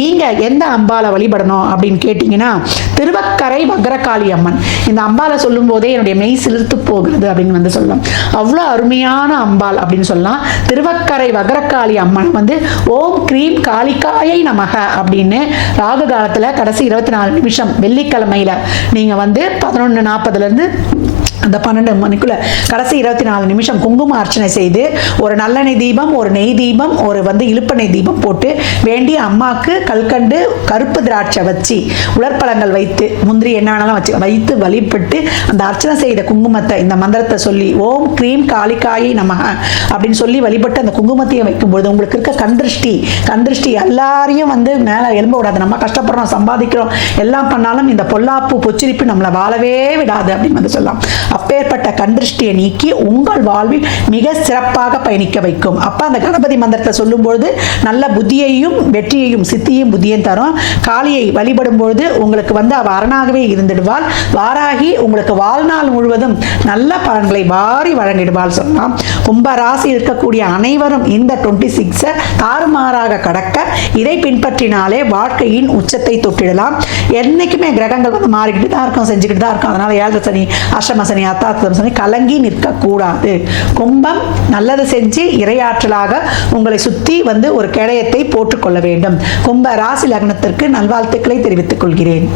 நீங்கள் எந்த அம்பாலை வழிபடணும் அப்படின்னு கேட்டிங்கன்னா திருவக்கரை வக்ரகாளி அம்மன். இந்த அம்பாலை சொல்லும் போதே என்னுடைய மெய் சிலிர்த்து போகிறது அப்படின்னு வந்து சொல்லலாம். அவ்வளோ அருமையான அம்பாள் அப்படின்னு சொல்லலாம். திருவக்கரை வக்ரகாளி அம்மன் வந்து ஓம் கிரீம் காளிகாயை நமக அப்படின்னு ராகு காலத்தில் கடைசி 24 நிமிஷம் வெள்ளிக்கிழமையில் நீங்கள் வந்து 11:40 அந்த 12 மணிக்குள்ள கடைசி 24 நிமிஷம் குங்கும அர்ச்சனை செய்து ஒரு நல்லெண்ணெய் தீபம், ஒரு நெய் தீபம், ஒரு வந்து இழுப்பெண்ணெய் தீபம் போட்டு வேண்டிய அம்மாவுக்கு கல்கண்டு கருப்பு திராட்சை வச்சு உலர்பழங்கள் வைத்து முந்திரி என்ன வேணாலும் வைத்து வழிபட்டு அந்த அர்ச்சனை செய்த குங்குமத்தை இந்த மந்திரத்தை சொல்லி ஓம் கிரீம் காளிகாயை நமக அப்படின்னு சொல்லி வழிபட்டு அந்த குங்குமத்தையும் வைக்கும்பொழுது உங்களுக்கு இருக்க கண்திருஷ்டி எல்லாரையும் வந்து மேலே எழும்ப விடாது. நம்ம கஷ்டப்படுறோம், சம்பாதிக்கிறோம், எல்லாம் பண்ணாலும் இந்த பொல்லாப்பு பொச்சிரிப்பு நம்மளை வாழவே விடாது அப்படின்னு வந்து சொல்லலாம். அப்பேற்பட்ட கண்திருஷ்டியை நீக்கி உங்கள் வாழ்வில் மிக சிறப்பாக பயணிக்க வைக்கும். அப்போ அந்த கணபதி மந்திரத்தை சொல்லும்பொழுது நல்ல புத்தியையும் வெற்றியையும் சித்தியும் புத்தியும் தரும். காளியை வழிபடும் பொழுது உங்களுக்கு வந்து அவ அரணாகவே இருந்துடுவாள். வாராகி உங்களுக்கு வாழ்நாள் முழுவதும் நல்ல பலன்களை வாரி வழங்கிடுவாள் சொல்லலாம். கும்பராசி இருக்கக்கூடிய அனைவரும் இந்த 26 தாறுமாறாக கடக்க இதை பின்பற்றினாலே வாழ்க்கையின் உச்சத்தை தொட்டிடலாம். என்னைக்குமே கிரகங்கள் வந்து மாறிக்கிட்டு தான் இருக்கும், செஞ்சுக்கிட்டு தான் இருக்கும். அதனால 7 சனி, அஷ்டம சனி, அத்தாத்தம் சனி கலங்கி நிற்கக்கூடாது. கும்பம் நல்லது செஞ்சு இரையாற்றலாக உங்களை சுற்றி வந்து ஒரு கேடயத்தை போட்டுக்கொள்ள வேண்டும். கும்ப ராசி லக்னத்திற்கு நல்வாழ்த்துக்களை தெரிவித்துக் கொள்கிறேன்.